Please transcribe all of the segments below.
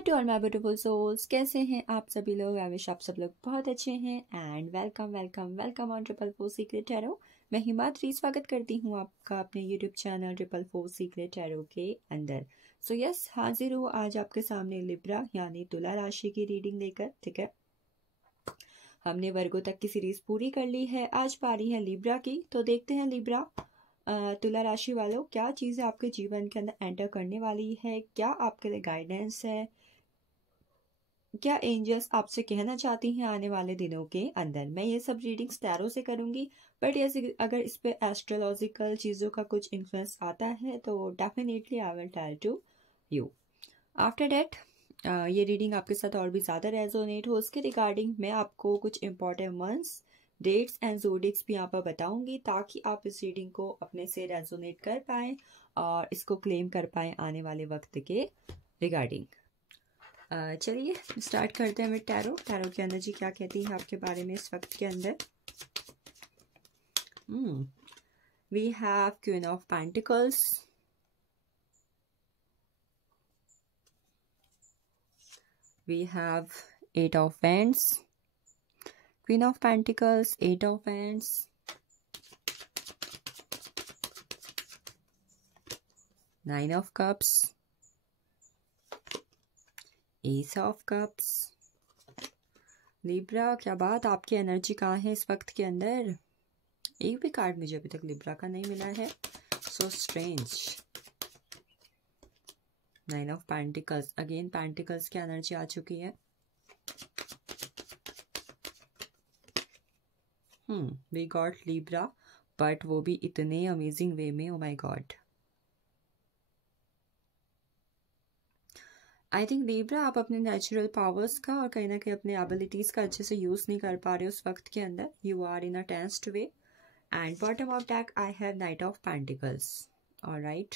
Hi to all my beautiful souls, कैसे हैं आप सभी लोग। आई विश आप सब लोग बहुत अच्छे हैं and welcome welcome welcome on triple four secret tarot. मैं हिमाद्री स्वागत करती हूँ आपका अपने YouTube channel triple four secret tarot के अंदर। सो यस, हाजिर हूँ आज आपके सामने लिब्रा यानी तुला राशि की रीडिंग लेकर। ठीक है, हमने वर्गों तक की सीरीज पूरी कर ली है, आज पारी है लिब्रा की। तो देखते हैं लिब्रा तुला राशि वालों, क्या चीज़ें आपके जीवन के अंदर एंटर करने वाली है, क्या आपके लिए गाइडेंस है, क्या एंजल्स आपसे कहना चाहती हैं आने वाले दिनों के अंदर। मैं ये सब रीडिंग्स टैरो से करूंगी, बट ऐसे अगर इस पे एस्ट्रोलॉजिकल चीज़ों का कुछ इन्फ्लुएंस आता है तो definitely I will tell to you after that. ये रीडिंग आपके साथ और भी ज़्यादा रेजोनेट हो उसके रिगार्डिंग मैं आपको कुछ इंपॉर्टेंट मंथ्स, डेट्स एंड जोडिक्स भी यहाँ पर बताऊंगी, ताकि आप इस रीडिंग को अपने से रेजोनेट कर पाएँ और इसको क्लेम कर पाएँ आने वाले वक्त के रिगार्डिंग। चलिए स्टार्ट करते हैं विद टैरो। टैरो की एनर्जी क्या कहती है आपके बारे में इस वक्त के अंदर। We have queen of pentacles, we have eight of wands, queen of pentacles, eight of wands, nine of cups, ace of cups। Libra, क्या बात, आपकी एनर्जी कहाँ है इस वक्त के अंदर। एक भी कार्ड मुझे अभी तक लिब्रा का नहीं मिला है, so strange. Nine of pentacles, again pentacles की एनर्जी आ चुकी है। वी गॉट लिब्रा, बट वो भी इतने अमेजिंग वे में। Oh my God, I think Libra आप अपने नेचुरल पावर्स का और कहीं ना कहीं अपने एबिलिटीज का अच्छे से यूज नहीं कर पा रहे हो उस वक्त के अंदर। You are in a tensed way and bottom of deck I have knight of pentacles. Alright,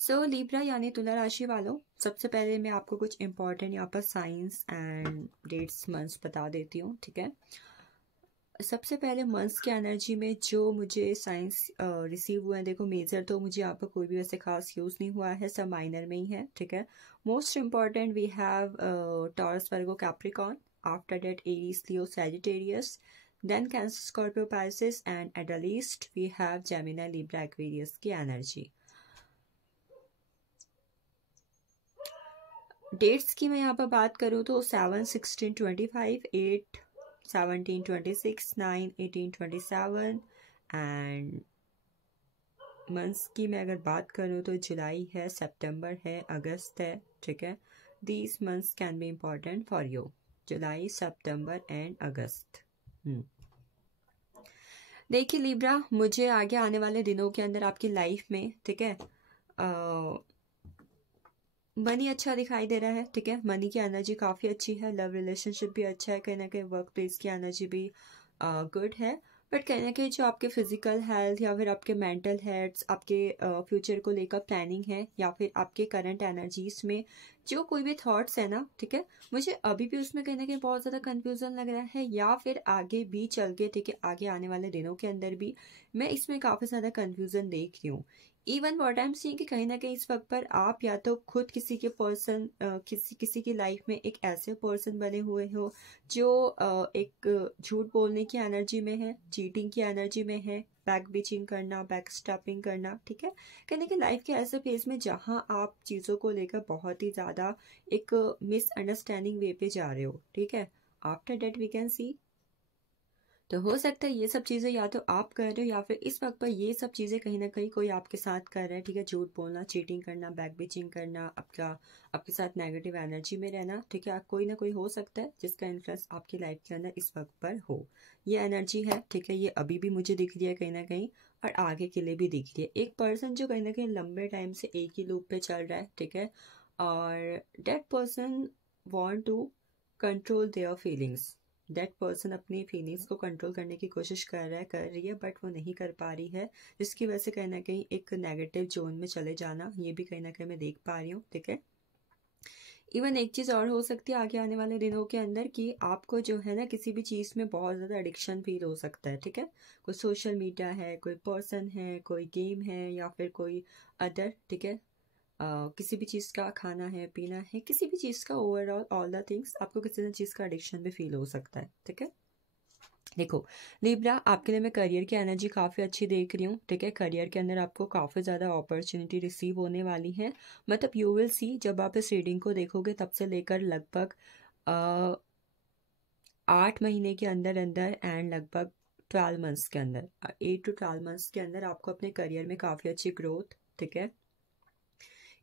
so Libra यानी तुला राशि वालों, सबसे पहले मैं आपको कुछ इंपॉर्टेंट यहाँ पर साइंस एंड डेट्स मंथ्स बता देती हूँ। ठीक है, सबसे पहले मंथ्स की एनर्जी में जो मुझे साइंस रिसीव हुआ है, देखो मेजर तो मुझे यहाँ पर कोई भी वैसे खास यूज़ नहीं हुआ है, सब माइनर में ही है। ठीक है, most important we have Taurus, Virgo, Capricorn, after that Aries, Leo, Sagittarius, then Cancer, Scorpio, Pisces and at the least we have Gemini, Libra, Aquarius की एनर्जी। डेट्स की मैं यहाँ पर बात करूँ तो 7, 16, 25, 8, 17, 26, 9, 18, 27 एंड मंथ्स की मैं अगर बात करूँ तो जुलाई है, सितंबर है, अगस्त है। ठीक है, these months can be important for you, July, September and August. देखिए लिब्रा, मुझे आगे आने वाले दिनों के अंदर आपकी लाइफ में, ठीक है, मनी अच्छा दिखाई दे रहा है। ठीक है, मनी की एनर्जी काफ़ी अच्छी है, लव रिलेशनशिप भी अच्छा है, कहीं ना कहीं वर्क प्लेस की एनर्जी भी गुड है। बट कहीं ना कहीं जो आपके फिजिकल हेल्थ या फिर आपके मेंटल हेल्थ, आपके फ्यूचर को लेकर प्लानिंग है, या फिर आपके करंट एनर्जीज में जो कोई भी थॉट्स है ना, ठीक है, मुझे अभी भी उसमें कहीं ना कहीं बहुत ज़्यादा कन्फ्यूज़न लग रहा है, या फिर आगे भी चल के, ठीक है, आगे आने वाले दिनों के अंदर भी मैं इसमें काफ़ी ज़्यादा कन्फ्यूज़न देख रही हूँ। Even what I am seeing कि कहीं ना कहीं इस वक्त पर आप या तो खुद किसी के पर्सन, किसी की लाइफ में एक ऐसे पर्सन बने हुए हो जो एक झूठ बोलने की एनर्जी में है, चीटिंग की एनर्जी में है, बैक बिचिंग करना, बैक स्टैपिंग करना। ठीक है, कहीं ना कहीं लाइफ के ऐसे फेज में जहाँ आप चीज़ों को लेकर बहुत ही ज़्यादा एक मिसअंडरस्टैंडिंग वे पे जा रहे हो। ठीक है, after that we can see, तो हो सकता है ये सब चीज़ें या तो आप कर रहे हो, या फिर इस वक्त पर ये सब चीज़ें कहीं ना कहीं कोई आपके साथ कर रहा है। ठीक है, झूठ बोलना, चीटिंग करना, बैक बिचिंग करना, आपके साथ नेगेटिव एनर्जी में रहना। ठीक है, कोई ना कोई हो सकता है जिसका इन्फ्लुएंस आपकी लाइफ के अंदर इस वक्त पर हो, ये एनर्जी है। ठीक है, ये अभी भी मुझे दिख रही है कहीं ना कहीं, और आगे के लिए भी दिख रही है। एक पर्सन जो कहीं ना कहीं लंबे टाइम से एक ही लूप पे चल रहा है। ठीक है, और that person want to control their feelings, that person अपनी फीलिंग्स को कंट्रोल करने की कोशिश कर रही है, बट वो नहीं कर पा रही है, जिसकी वजह से कहीं ना कहीं एक नेगेटिव जोन में चले जाना, ये भी कहीं ना कहीं मैं देख पा रही हूँ। ठीक है, इवन एक चीज़ और हो सकती है आगे आने वाले दिनों के अंदर कि आपको जो है ना किसी भी चीज़ में बहुत ज़्यादा एडिक्शन फील हो सकता है। ठीक है, कोई सोशल मीडिया है, कोई पर्सन है, कोई गेम है, या फिर कोई अदर, ठीक है, किसी भी चीज़ का खाना है, पीना है, किसी भी चीज़ का ओवरऑल ऑल द थिंग्स आपको किसी न चीज़ का एडिक्शन भी फील हो सकता है, ठीक है। देखो लिब्रा, आपके लिए मैं करियर की एनर्जी काफ़ी अच्छी देख रही हूँ, ठीक है। करियर के अंदर आपको काफ़ी ज़्यादा अपॉर्चुनिटी रिसीव होने वाली है। मतलब यू विल सी, जब आप इस रीडिंग को देखोगे तब से लेकर लगभग 8 महीने के अंदर अंदर एंड लगभग 12 मंथ्स के अंदर, 8 to 12 मंथ्स के अंदर आपको अपने करियर में काफ़ी अच्छी ग्रोथ, ठीक है।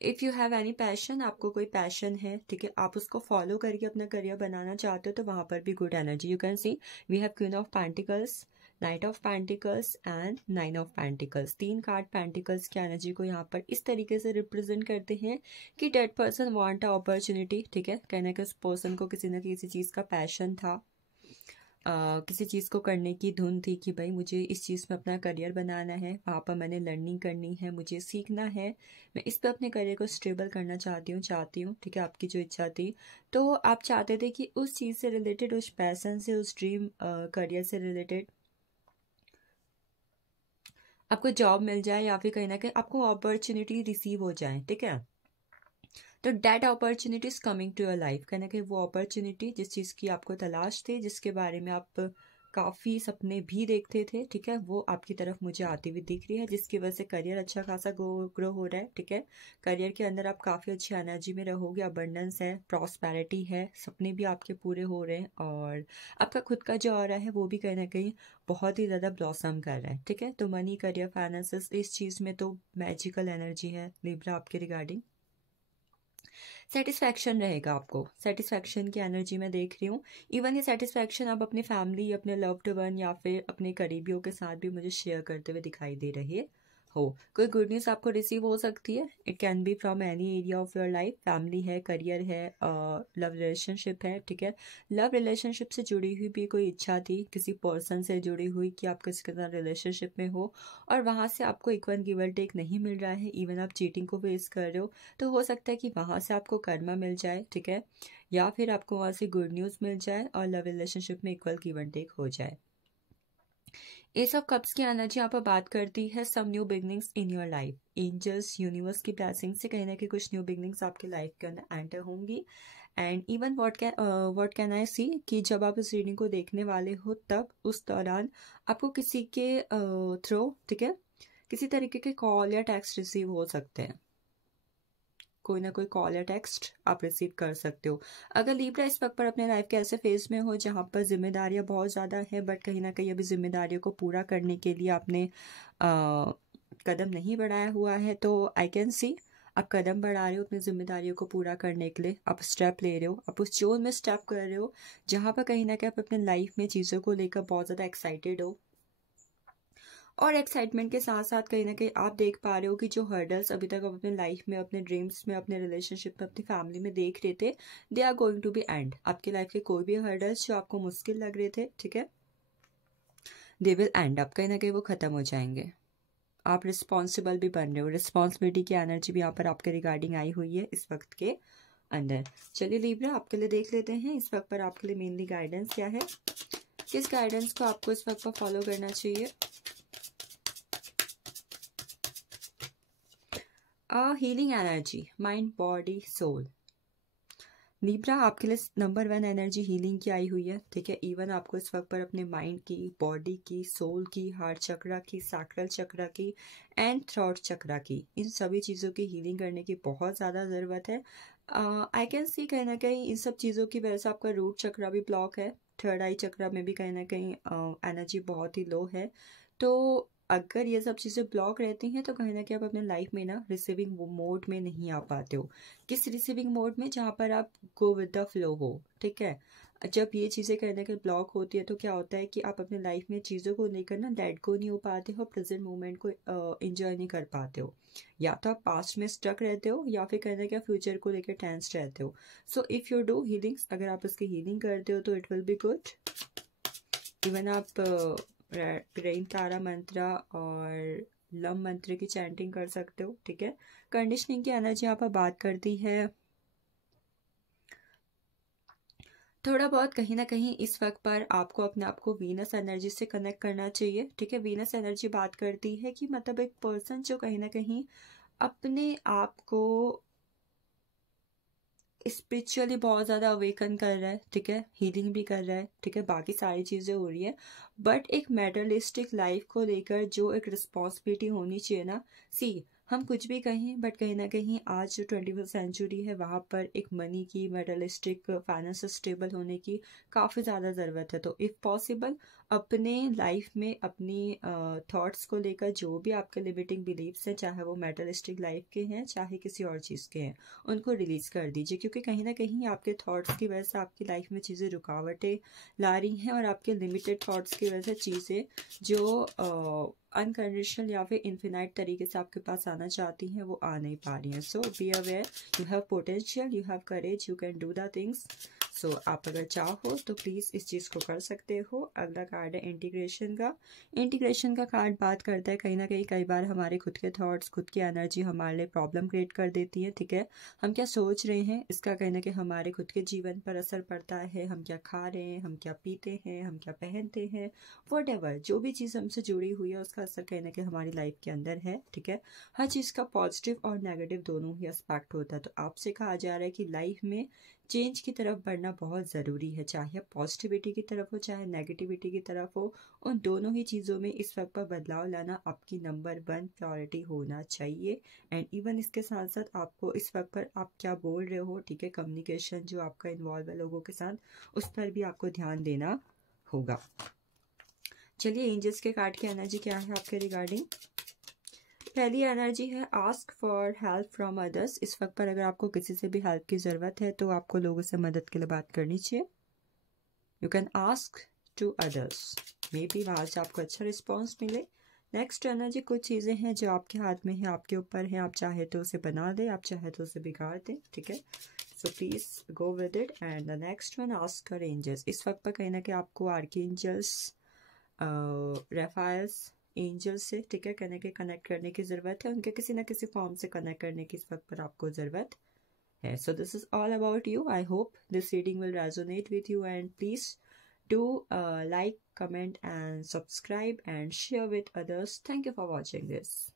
If you have any passion, आपको कोई पैशन है, ठीक है, आप उसको फॉलो करके अपना करियर बनाना चाहते हो, तो वहाँ पर भी good energy you can see. We have queen of pentacles, knight of pentacles and 9 of pentacles. 3 card pentacles की एनर्जी को यहाँ पर इस तरीके से रिप्रेजेंट करते हैं कि that person want a opportunity, ठीक है। कहने का उस पर्सन को किसी न किसी चीज़ का पैशन था, किसी चीज़ को करने की धुन थी कि भाई मुझे इस चीज़ में अपना करियर बनाना है, वहाँ पर मैंने लर्निंग करनी है, मुझे सीखना है, मैं इस पर अपने करियर को स्टेबल करना चाहती हूँ, ठीक है। आपकी जो इच्छा थी, तो आप चाहते थे कि उस चीज़ से रिलेटेड, उस पैशन से, उस ड्रीम करियर से रिलेटेड आपको जॉब मिल जाए या फिर कहीं ना कहीं आपको अपॉर्चुनिटी रिसीव हो जाए, ठीक है। तो that opportunity is coming to your life, कहना कि वो अपॉर्चुनिटी जिस चीज़ की आपको तलाश थी, जिसके बारे में आप काफ़ी सपने भी देखते थे, ठीक है, वो आपकी तरफ मुझे आती हुई दिख रही है, जिसकी वजह से करियर अच्छा खासा ग्रो हो रहा है, ठीक है। करियर के अंदर आप काफ़ी अच्छी एनर्जी में रहोगे, अबंडेंस है, प्रॉस्पेरिटी है, सपने भी आपके पूरे हो रहे हैं, और आपका खुद का जो ऑरा है वो भी कहीं ना कहीं बहुत ही ज़्यादा ब्लॉसम कर रहा है, ठीक है। तो मनी, करियर, फाइनेंसेस, इस चीज़ में तो मैजिकल एनर्जी है लिब्रा आपके रिगार्डिंग। सेटिस्फैक्शन रहेगा, आपको सेटिस्फैक्शन की एनर्जी मैं देख रही हूँ। इवन ये सेटिस्फैक्शन आप अपनी फैमिली, अपने लव्ड वन या फिर अपने करीबियों के साथ भी मुझे शेयर करते हुए दिखाई दे रहे हो। कोई गुड न्यूज़ आपको रिसीव हो सकती है, it can be from any area of your life. Family है, करियर है, लव रिलेशनशिप है, ठीक है। लव रिलेशनशिप से जुड़ी हुई भी कोई इच्छा थी, किसी पर्सन से जुड़ी हुई कि आप किसी के साथ रिलेशनशिप में हो और वहाँ से आपको इक्वल गिव एंड टेक नहीं मिल रहा है, इवन आप चीटिंग को फेस कर रहे हो, तो हो सकता है कि वहाँ से आपको कर्मा मिल जाए, ठीक है, या फिर आपको वहाँ से गुड न्यूज़ मिल जाए और लव रिलेशनशिप में इक्वल गिव एंड टेक हो जाए। एस ऑफ कप्स की एनर्जी यहाँ पर बात करती है some new beginnings in your life. Angels, universe की ब्लेसिंग से कहीं ना कहीं कुछ न्यू बिगनिंग्स आपकी लाइफ के अंदर एंटर होंगी। And even what can I see कि जब आप इस रीडिंग को देखने वाले हो तब उस दौरान आपको किसी के थ्रू, ठीक है, किसी तरीके के कॉल या टेक्स्ट रिसीव हो सकते हैं। कोई ना कोई कॉल या टेक्स्ट आप रिसीव कर सकते हो। अगर लिब्रा इस वक्त पर अपने लाइफ के ऐसे फेज में हो जहाँ पर जिम्मेदारियाँ बहुत ज़्यादा हैं, बट कहीं ना कहीं अभी जिम्मेदारियों को पूरा करने के लिए आपने कदम नहीं बढ़ाया हुआ है, तो आई कैन सी आप कदम बढ़ा रहे हो अपनी जिम्मेदारियों को पूरा करने के लिए, आप स्टेप ले रहे हो, आप उस जोन में स्टेप कर रहे हो जहाँ पर कहीं ना कहीं आप अपने लाइफ में चीज़ों को लेकर बहुत ज़्यादा एक्साइटेड हो। और एक्साइटमेंट के साथ साथ कहीं ना कहीं आप देख पा रहे हो कि जो हर्डल्स अभी तक आप अपने लाइफ में, अपने ड्रीम्स में, अपने रिलेशनशिप में, अपनी फैमिली में देख रहे थे, they are going to be end. आपकी लाइफ के कोई भी हर्डल्स जो आपको मुश्किल लग रहे थे, ठीक है, दे विल एंड अप, कहीं ना कहीं वो खत्म हो जाएंगे। आप रिस्पॉन्सिबल भी बन रहे हो, रिस्पॉन्सिबिलिटी की एनर्जी भी यहाँ पर आपके रिगार्डिंग आई हुई है इस वक्त के अंदर। चलिए लिब्रा, आपके लिए देख लेते हैं इस वक्त पर आपके लिए मेनली गाइडेंस क्या है, किस गाइडेंस को आपको इस वक्त पर फॉलो करना चाहिए। Healing energy, mind, body, soul. Libra, आपके लिए नंबर 1 एनर्जी हीलिंग की आई हुई है, ठीक है। इवन आपको इस वक्त पर अपने माइंड की, बॉडी की, सोल की, हार्ट चक्रा की, सैक्रल चक्रा की एंड थ्रोट चक्रा की, इन सभी चीज़ों की हीलिंग करने की बहुत ज़्यादा ज़रूरत है। आई कैन सी कहीं ना कहीं इन सब चीज़ों की वजह से आपका रूट चक्रा भी ब्लॉक है, थर्ड आई चक्रा में भी कहीं ना कहीं एनर्जी बहुत ही लो है। तो अगर ये सब चीज़ें ब्लॉक रहती हैं तो कहीं ना कहीं आप अपने लाइफ में ना रिसीविंग मोड में नहीं आ पाते हो। किस रिसीविंग मोड में, जहाँ पर आप गो विद द फ्लो हो, ठीक है। जब ये चीज़ें कहीं ना कहीं ब्लॉक होती है तो क्या होता है कि आप अपने लाइफ में चीज़ों को लेकर ना लेट गो नहीं हो पाते हो, प्रेजेंट मोमेंट को एंजॉय नहीं कर पाते हो, या तो आप पास्ट में स्टक रहते हो या फिर कहीं ना कहीं फ्यूचर को लेकर टेंस रहते हो। So if you do healings, अगर आप इसकी हीलिंग करते हो तो it will be good. Even आप ग्रेन तारा मंत्र और लम मंत्र की चैंटिंग कर सकते हो, ठीक है। कंडीशनिंग की एनर्जी यहाँ पर बात करती है थोड़ा बहुत कहीं ना कहीं इस वक्त पर आपको अपने आप को वीनस एनर्जी से कनेक्ट करना चाहिए, ठीक है। वीनस एनर्जी बात करती है कि मतलब एक पर्सन जो कहीं ना कहीं अपने आप को स्पिरिचुअली बहुत ज़्यादा अवेकन कर रहा है, ठीक है, हीलिंग भी कर रहा है, ठीक है, बाकी सारी चीज़ें हो रही है, बट एक मेटरलिस्टिक लाइफ को लेकर जो एक रिस्पॉन्सिबिलिटी होनी चाहिए ना, सी हम कुछ भी कहें बट कहीं ना कहीं आज जो 21st सेंचुरी है वहाँ पर एक मनी की, मेटरलिस्टिक फाइनेंस स्टेबल होने की काफ़ी ज़्यादा ज़रूरत है। तो इफ़ पॉसिबल अपने लाइफ में अपनी थॉट्स को लेकर जो भी आपके लिमिटिंग बिलीव्स हैं, चाहे वो मेटरलिस्टिक लाइफ के हैं चाहे किसी और चीज़ के हैं, उनको रिलीज़ कर दीजिए, क्योंकि कहीं ना कहीं आपके थॉट्स की वजह से आपकी लाइफ में चीज़ें रुकावटें ला रही हैं और आपके लिमिटेड थॉट्स की वजह से चीज़ें जो अनकंडीशनल या फिर इन्फिनाइट तरीके से आपके पास आना चाहती हैं वो आ नहीं पा रही हैं। So be aware, you have potential, you have courage, you can do the things. So आप अगर चाहो तो प्लीज़ इस चीज़ को कर सकते हो। अगला कार्ड है इंटीग्रेशन का। इंटीग्रेशन का कार्ड बात करता है कहीं ना कहीं कई बार हमारे खुद के थॉट्स, खुद की एनर्जी हमारे लिए प्रॉब्लम क्रिएट कर देती है, ठीक है। हम क्या सोच रहे हैं इसका कहीं ना कहीं हमारे खुद के जीवन पर असर पड़ता है। हम क्या खा रहे हैं, हम क्या पीते हैं, हम क्या पहनते हैं, वॉट जो भी चीज़ हमसे जुड़ी हुई है उसका असर कहीं ना कहीं हमारी लाइफ के अंदर है, ठीक है। हर चीज़ का पॉजिटिव और नेगेटिव दोनों ही एस्पेक्ट होता है। तो आपसे कहा जा रहा है कि लाइफ में चेंज की तरफ बढ़ना बहुत ज़रूरी है, चाहे पॉजिटिविटी की तरफ हो चाहे नेगेटिविटी की तरफ हो, उन दोनों ही चीज़ों में इस वक्त पर बदलाव लाना आपकी नंबर 1 प्रायोरिटी होना चाहिए। एंड इवन इसके साथ साथ आपको इस वक्त पर आप क्या बोल रहे हो, ठीक है, कम्युनिकेशन जो आपका इन्वॉल्व है लोगों के साथ, उस पर भी आपको ध्यान देना होगा। चलिए एंजल्स के कार्ड की एनर्जी क्या है आपके रिगार्डिंग। पहली एनर्जी है ask for help from others. इस वक्त पर अगर आपको किसी से भी हेल्प की ज़रूरत है तो आपको लोगों से मदद के लिए बात करनी चाहिए। You can ask to others, maybe वहाँ से आपको अच्छा रिस्पॉन्स मिले। नेक्स्ट एनर्जी, कुछ चीज़ें हैं जो आपके हाथ में है, आपके ऊपर हैं, आप चाहे तो उसे बना दें, आप चाहे तो उसे बिगाड़ दें, ठीक है। So please go with it. And the next one ask for angels. इस वक्त पर कहीं ना कहीं आपको आर्कएंजल्स, रेफायल्स, एंजल से, ठीक है, कहने के कनेक्ट करने की ज़रूरत है, उनके किसी ना किसी फॉर्म से कनेक्ट करने की इस वक्त पर आपको ज़रूरत है। So this is all about you. I hope this reading will resonate with you and please do like, comment and subscribe and share with others. Thank you for watching this.